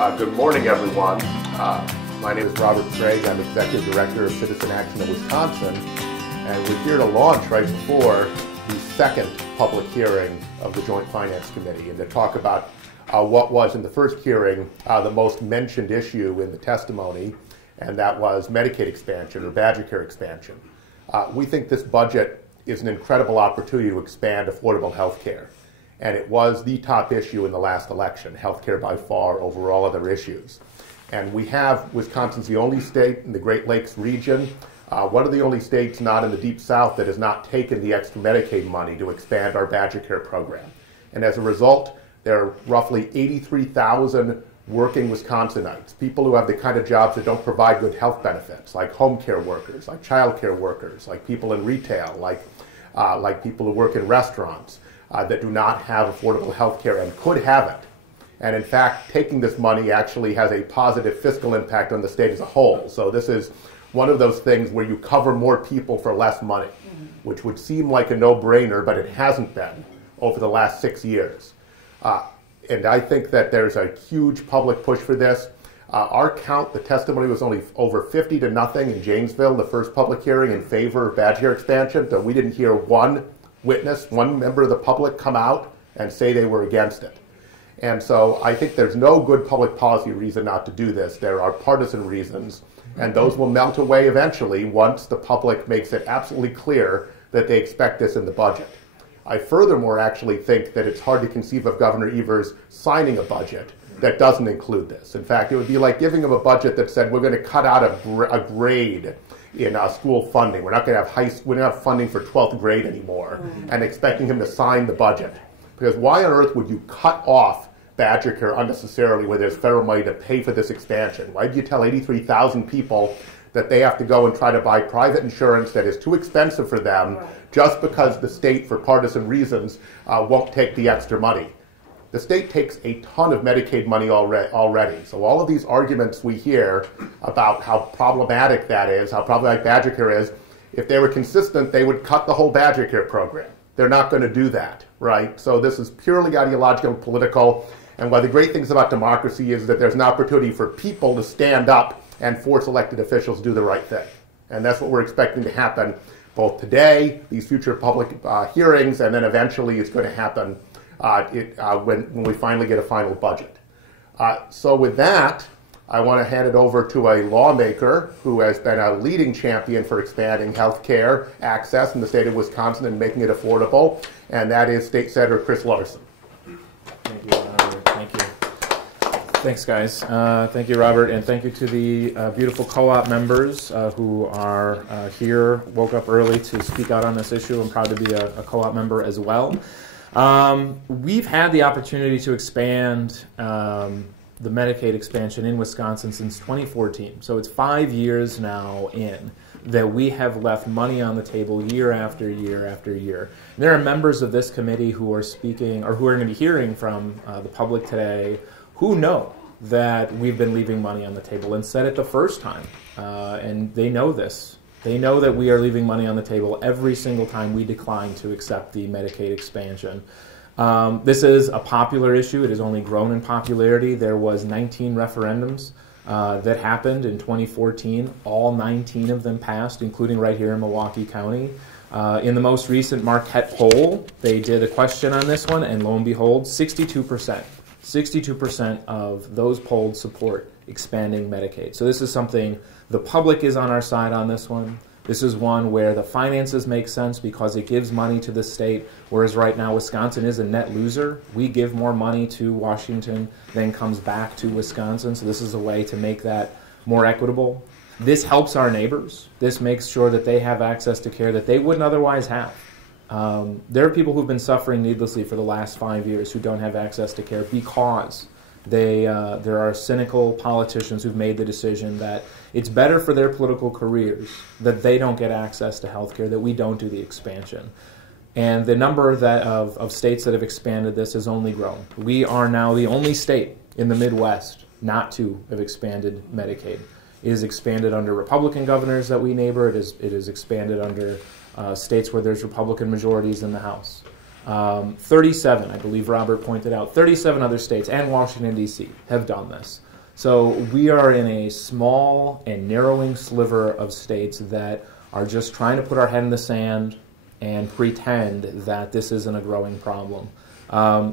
Good morning, everyone. My name is Robert Craig. I'm Executive Director of Citizen Action in Wisconsin, and we're here to launch right before the second public hearing of the Joint Finance Committee and to talk about what was in the first hearing the most mentioned issue in the testimony, and that was Medicaid expansion or BadgerCare expansion. We think this budget is an incredible opportunity to expand affordable health care. And it was the top issue in the last election, healthcare by far over all other issues. And we have, Wisconsin's the only state in the Great Lakes region, one of the only states not in the Deep South that has not taken the extra Medicaid money to expand our BadgerCare program. And as a result, there are roughly 83,000 working Wisconsinites, people who have the kind of jobs that don't provide good health benefits, like home care workers, like child care workers, like people in retail, like people who work in restaurants. That do not have affordable health care and could have it. And in fact, taking this money actually has a positive fiscal impact on the state as a whole. So this is one of those things where you cover more people for less money, which would seem like a no-brainer, but it hasn't been over the last 6 years. And I think that there's a huge public push for this. Our count, the testimony was only over 50-0 in Janesville, the first public hearing in favor of BadgerCare expansion. So we didn't hear one witness, one member of the public come out and say they were against it. And so I think there's no good public policy reason not to do this. There are partisan reasons, and those will melt away eventually once the public makes it absolutely clear that they expect this in the budget. I furthermore actually think that it's hard to conceive of Governor Evers signing a budget that doesn't include this. In fact, it would be like giving him a budget that said we're going to cut out a grade in school funding. We're not going to have funding for 12th grade anymore, and expecting him to sign the budget. Because why on earth would you cut off BadgerCare unnecessarily where there's federal money to pay for this expansion? Why do you tell 83,000 people that they have to go and try to buy private insurance that is too expensive for them just because the state, for partisan reasons, won't take the extra money? The state takes a ton of Medicaid money already. So all of these arguments we hear about how problematic that is, how problematic BadgerCare is, if they were consistent, they would cut the whole BadgerCare program. They're not going to do that, right? So this is purely ideological and political. And one of the great things about democracy is that there's an opportunity for people to stand up and force elected officials to do the right thing. And that's what we're expecting to happen both today, these future public hearings, and then eventually it's going to happen when we finally get a final budget. So with that, I want to hand it over to a lawmaker who has been a leading champion for expanding health care access in the state of Wisconsin and making it affordable, and that is State Senator Chris Larson. Thank you, Robert. Thank you. Thanks, guys. Thank you, Robert, and thank you to the beautiful co-op members who are here, woke up early to speak out on this issue. I'm proud to be a co-op member as well. We've had the opportunity to expand the Medicaid expansion in Wisconsin since 2014. So it's 5 years now in that we have left money on the table year after year after year. And there are members of this committee who are speaking or who are going to be hearing from the public today who know that we've been leaving money on the table and said it the first time. And they know this. They know that we are leaving money on the table every single time we decline to accept the Medicaid expansion. This is a popular issue. It has only grown in popularity. There was 19 referendums that happened in 2014. All 19 of them passed, including right here in Milwaukee County. In the most recent Marquette poll, they did a question on this one, and lo and behold, 62% of those polled support expanding Medicaid. So this is something the public is on our side on this one. This is one where the finances make sense because it gives money to the state, whereas right now Wisconsin is a net loser. We give more money to Washington than comes back to Wisconsin, so this is a way to make that more equitable. This helps our neighbors. This makes sure that they have access to care that they wouldn't otherwise have. There are people who've been suffering needlessly for the last 5 years who don't have access to care because there are cynical politicians who've made the decision that it's better for their political careers that they don't get access to health care, that we don't do the expansion. And the number of states that have expanded this has only grown. We are now the only state in the Midwest not to have expanded Medicaid. It is expanded under Republican governors that we neighbor. It is expanded under states where there's Republican majorities in the House. 37, I believe Robert pointed out, 37 other states and Washington, D.C. have done this. So we are in a small and narrowing sliver of states that are just trying to put our head in the sand and pretend that this isn't a growing problem.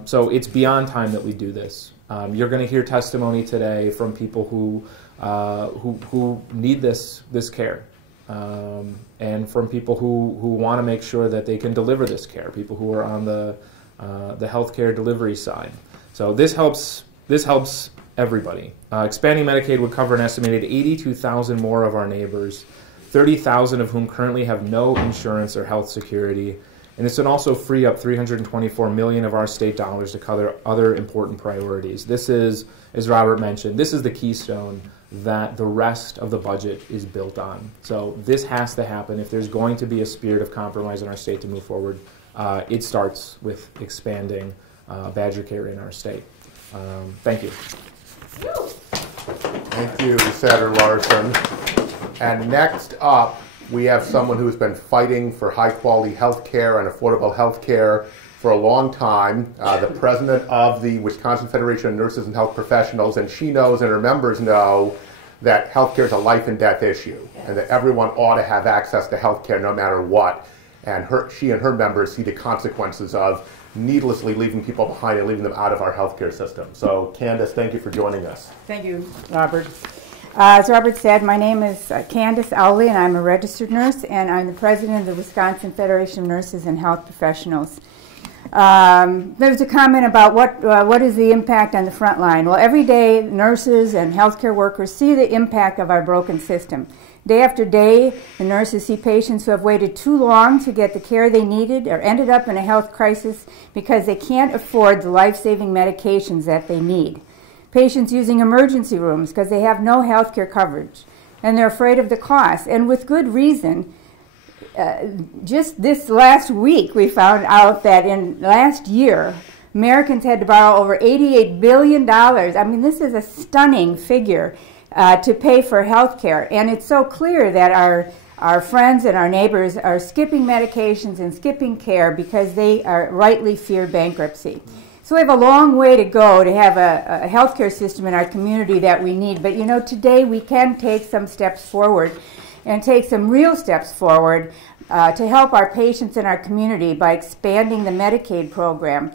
So it's beyond time that we do this. You're going to hear testimony today from people who need this care, and from people who want to make sure that they can deliver this care. People who are on the healthcare delivery side. So this helps everybody. Expanding Medicaid would cover an estimated 82,000 more of our neighbors, 30,000 of whom currently have no insurance or health security. And this would also free up $324 million of our state dollars to cover other important priorities. This is, as Robert mentioned, this is the keystone that the rest of the budget is built on. So this has to happen. If there's going to be a spirit of compromise in our state to move forward, it starts with expanding BadgerCare in our state. Thank you. Thank you, Senator Larson. And next up, we have someone who's been fighting for high-quality health care and affordable health care for a long time, the president of the Wisconsin Federation of Nurses and Health Professionals, and she knows and her members know that health care is a life and death issue, and that everyone ought to have access to health care no matter what. And she and her members see the consequences of needlessly leaving people behind and leaving them out of our healthcare system. So, Candace, thank you for joining us. Thank you, Robert. As Robert said, my name is Candace Owley, and I'm a registered nurse, and I'm the president of the Wisconsin Federation of Nurses and Health Professionals. There's a comment about what is the impact on the front line. Well, every day, nurses and healthcare workers see the impact of our broken system. Day after day, the nurses see patients who have waited too long to get the care they needed or ended up in a health crisis because they can't afford the life-saving medications that they need. Patients using emergency rooms because they have no health care coverage, and they're afraid of the cost, and with good reason. Just this last week, we found out that in last year, Americans had to borrow over $88 billion. I mean, this is a stunning figure to pay for health care. And it's so clear that our friends and our neighbors are skipping medications and skipping care because they are rightly fear bankruptcy. So we have a long way to go to have a healthcare system in our community that we need. But you know, today we can take some steps forward and take some real steps forward to help our patients in our community by expanding the Medicaid program.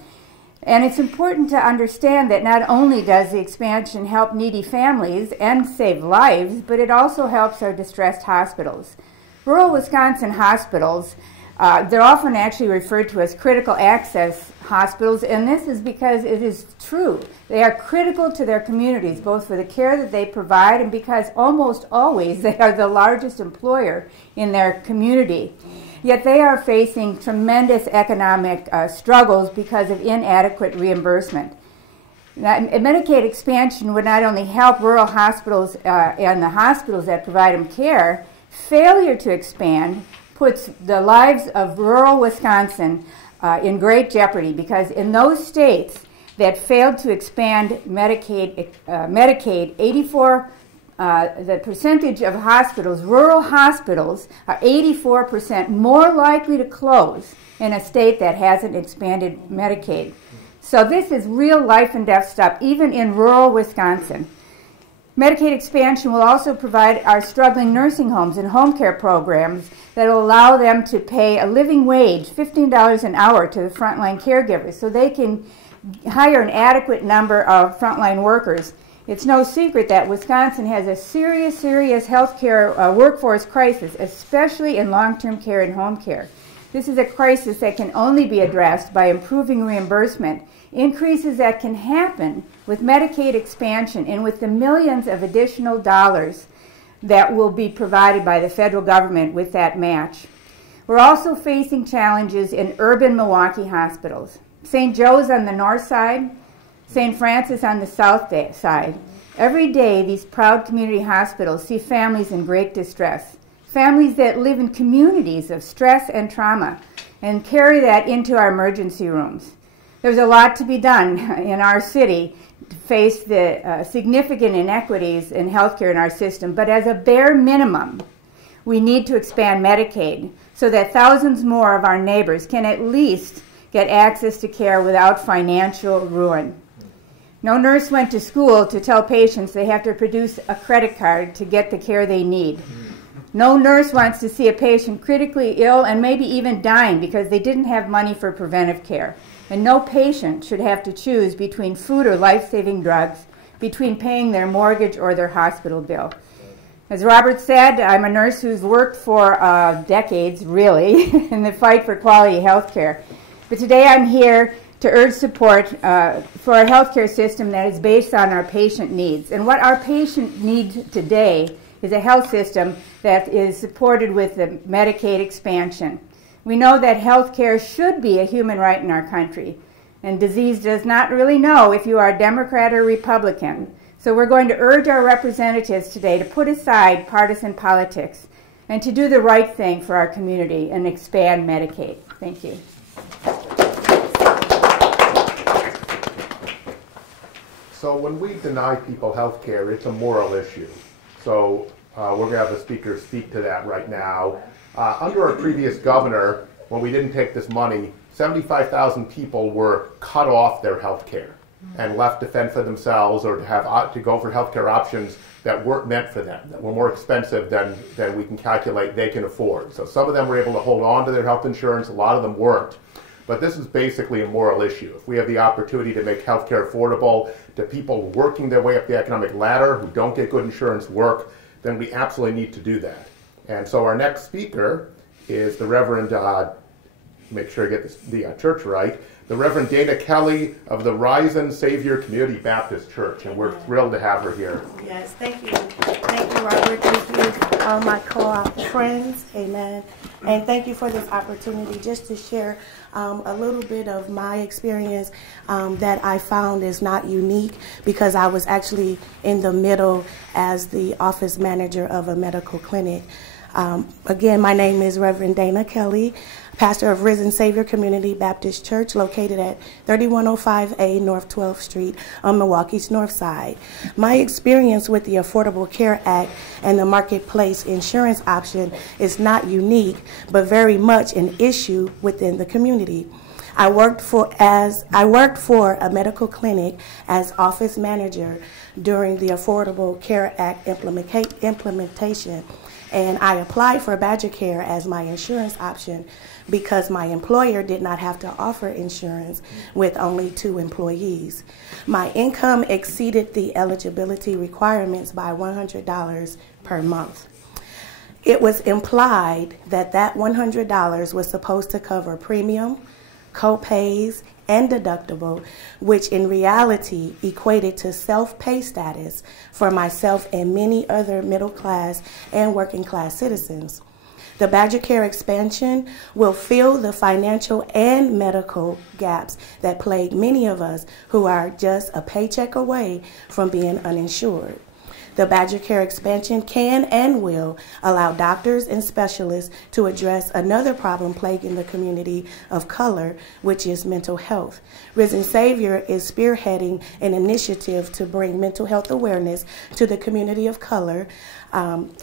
And it's important to understand that not only does the expansion help needy families and save lives, but it also helps our distressed hospitals. Rural Wisconsin hospitals, they're often actually referred to as critical access hospitals, and this is because it is true. They are critical to their communities, both for the care that they provide and because almost always they are the largest employer in their community. Yet they are facing tremendous economic struggles because of inadequate reimbursement. Now, Medicaid expansion would not only help rural hospitals and the hospitals that provide them care, failure to expand puts the lives of rural Wisconsin in great jeopardy, because in those states that failed to expand Medicaid, 84 the percentage of hospitals, rural hospitals, are 84% more likely to close in a state that hasn't expanded Medicaid. So this is real life and death stuff, even in rural Wisconsin. Medicaid expansion will also provide our struggling nursing homes and home care programs that will allow them to pay a living wage, $15 an hour, to the frontline caregivers so they can hire an adequate number of frontline workers. It's no secret that Wisconsin has a serious healthcare workforce crisis, especially in long-term care and home care. This is a crisis that can only be addressed by improving reimbursement, increases that can happen with Medicaid expansion and with the millions of additional dollars that will be provided by the federal government with that match. We're also facing challenges in urban Milwaukee hospitals. St. Joe's on the north side, St. Francis on the south side. Every day, these proud community hospitals see families in great distress, families that live in communities of stress and trauma, and carry that into our emergency rooms. There's a lot to be done in our city to face the significant inequities in healthcare in our system, but as a bare minimum, we need to expand Medicaid so that thousands more of our neighbors can at least get access to care without financial ruin. No nurse went to school to tell patients they have to produce a credit card to get the care they need. No nurse wants to see a patient critically ill and maybe even dying because they didn't have money for preventive care. And no patient should have to choose between food or life-saving drugs, between paying their mortgage or their hospital bill. As Robert said, I'm a nurse who's worked for decades, really, in the fight for quality health care. But today I'm here to urge support for a healthcare system that is based on our patient needs. And what our patient needs today is a health system that is supported with the Medicaid expansion. We know that healthcare should be a human right in our country, and disease does not really know if you are Democrat or Republican. So we're going to urge our representatives today to put aside partisan politics and to do the right thing for our community and expand Medicaid. Thank you. So when we deny people health care, it's a moral issue. So we're going to have a speaker speak to that right now. Under our previous governor, when we didn't take this money, 75,000 people were cut off their health care and left to fend for themselves or to go for health care options that weren't meant for them, that were more expensive than we can calculate they can afford. So some of them were able to hold on to their health insurance, a lot of them weren't. But this is basically a moral issue. If we have the opportunity to make health care affordable to people working their way up the economic ladder who don't get good insurance work, then we absolutely need to do that. And so our next speaker is the Reverend, make sure I get the church right, the Reverend Dana Kelly of the Rising Savior Community Baptist Church, and we're thrilled to have her here. Yes, thank you. Thank you, Robert. Thank you, all my co-op friends. Amen. And thank you for this opportunity just to share a little bit of my experience that I found is not unique because I was actually in the middle as the office manager of a medical clinic. Again, my name is Reverend Dana Kelly, pastor of Risen Savior Community Baptist Church, located at 3105A North 12th Street on Milwaukee's North Side. My experience with the Affordable Care Act and the marketplace insurance option is not unique, but very much an issue within the community. I worked for a medical clinic as office manager during the Affordable Care Act implementation. And I applied for BadgerCare as my insurance option because my employer did not have to offer insurance with only 2 employees. My income exceeded the eligibility requirements by $100 per month. It was implied that that $100 was supposed to cover premium, co-pays, and deductible, which in reality equated to self-pay status for myself and many other middle-class and working-class citizens. The BadgerCare expansion will fill the financial and medical gaps that plague many of us who are just a paycheck away from being uninsured. The BadgerCare expansion can and will allow doctors and specialists to address another problem plaguing the community of color, which is mental health. Risen Savior is spearheading an initiative to bring mental health awareness to the community of color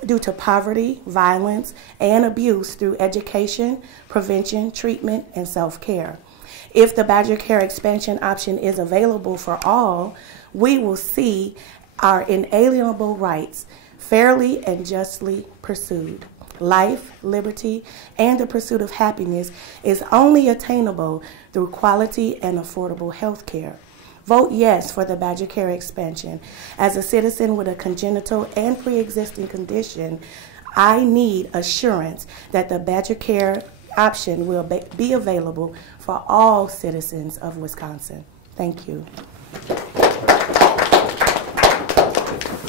due to poverty, violence, and abuse through education, prevention, treatment, and self-care. If the BadgerCare expansion option is available for all, we will see our inalienable rights fairly and justly pursued. Life, liberty, and the pursuit of happiness is only attainable through quality and affordable health care. Vote yes for the BadgerCare expansion. As a citizen with a congenital and pre-existing condition, I need assurance that the BadgerCare option will be available for all citizens of Wisconsin. Thank you.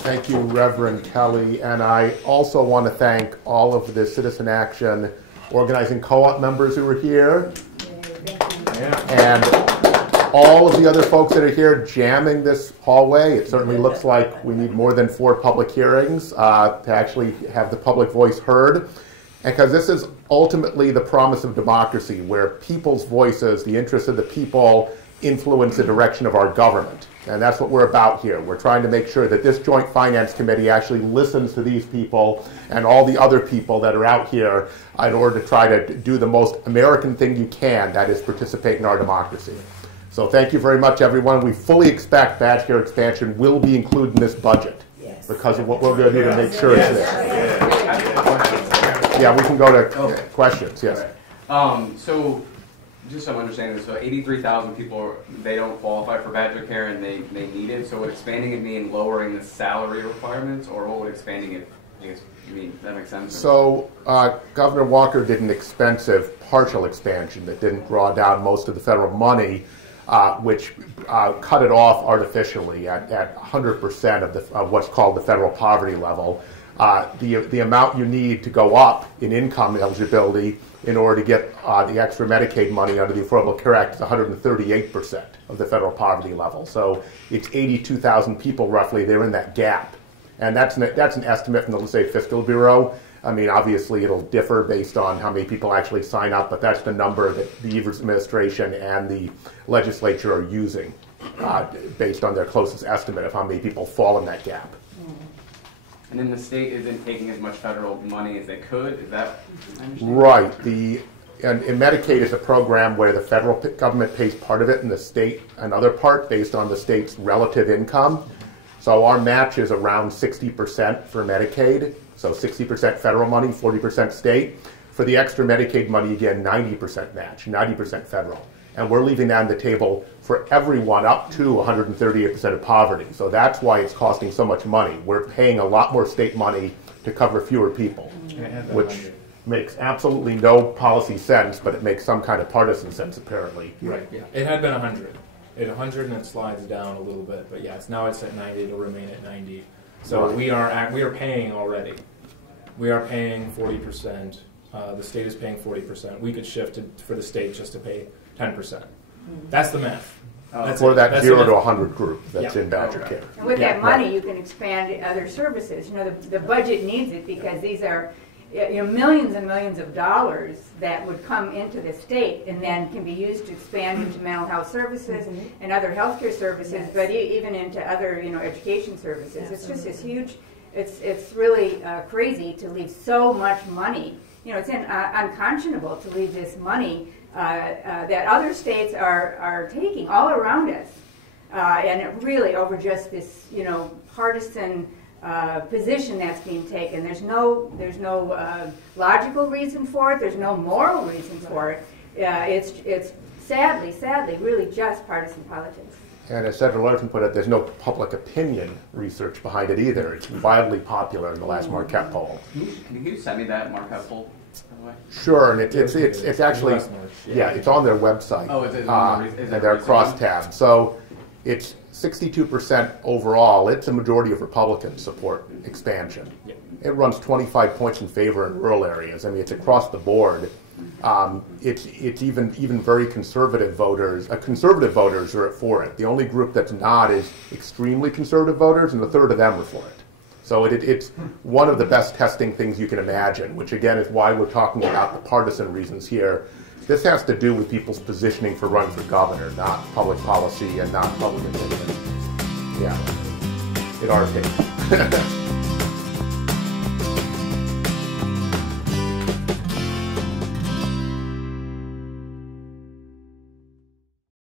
Thank you, Reverend Kelly, and I also want to thank all of the Citizen Action organizing co-op members who are here, and all of the other folks that are here jamming this hallway. It certainly looks like we need more than 4 public hearings to actually have the public voice heard, because this is ultimately the promise of democracy, where people's voices, the interests of the people, influence the direction of our government. And that's what we're about here. We're trying to make sure that this Joint Finance Committee actually listens to these people and all the other people that are out here in order to try to do the most American thing you can, that is participate in our democracy. So thank you very much, everyone. We fully expect BadgerCare expansion will be included in this budget because of what we're going to do to make sure it's there. Yeah, we can go to questions. Yes. So, just so I'm understanding this, so 83,000 people, they don't qualify for BadgerCare and they need it. So would expanding it mean lowering the salary requirements, or what would expanding it, I guess, mean? That makes sense? So Governor Walker did an expensive partial expansion that didn't draw down most of the federal money, which cut it off artificially at 100% of what's called the federal poverty level. The amount you need to go up in income eligibility in order to get the extra Medicaid money under the Affordable Care Act is 138% of the federal poverty level. So it's 82,000 people roughly. They're in that gap. And that's an estimate from the State Fiscal Bureau. I mean, obviously it'll differ based on how many people actually sign up, but that's the number that the Evers administration and the legislature are using based on their closest estimate of how many people fall in that gap. And then the state isn't taking as much federal money as they could? Is that right? And Medicaid is a program where the federal government pays part of it and the state another part based on the state's relative income. So our match is around 60% for Medicaid. So 60% federal money, 40% state. For the extra Medicaid money, again, 90% match, 90% federal. And we're leaving that on the table for everyone up to 138% of poverty. So that's why it's costing so much money. We're paying a lot more state money to cover fewer people, which makes absolutely no policy sense, but it makes some kind of partisan sense, apparently. Right, yeah. It had been 100. At 100 and it slides down a little bit, but yes, now it's at 90. It'll remain at 90. So right. we are paying already. We are paying 40%. The state is paying 40%. We could shift for the state just to pay 10%. That's the math. For that 0 to 100 group that's in BadgerCare. And with that money, you can expand other services. You know, the budget needs it because these are millions and millions of dollars that would come into the state and then can be used to expand into mental health services and other healthcare services, but even into other education services. It's just this huge. It's really crazy to leave so much money. It's unconscionable to leave this money that other states are taking all around us, and it really over just this partisan position that's being taken. There's no logical reason for it. There's no moral reason for it. It's sadly really just partisan politics. And as Senator Larson put it, there's no public opinion research behind it either. It's wildly popular in the last Marquette poll. Can you send me that Marquette poll, by the way? Sure, and it's actually, it's on their website. Oh, is it? And they're cross-tabbed. So it's 62% overall. It's a majority of Republicans support expansion. Yeah. It runs 25 points in favor in rural areas. I mean, it's across the board. It's even very conservative voters. Conservative voters are for it. The only group that's not is extremely conservative voters, and a third of them are for it. So it's one of the best testing things you can imagine, which again is why we're talking about the partisan reasons here. This has to do with people's positioning for running for governor, not public policy and not public opinion. Yeah, in our case.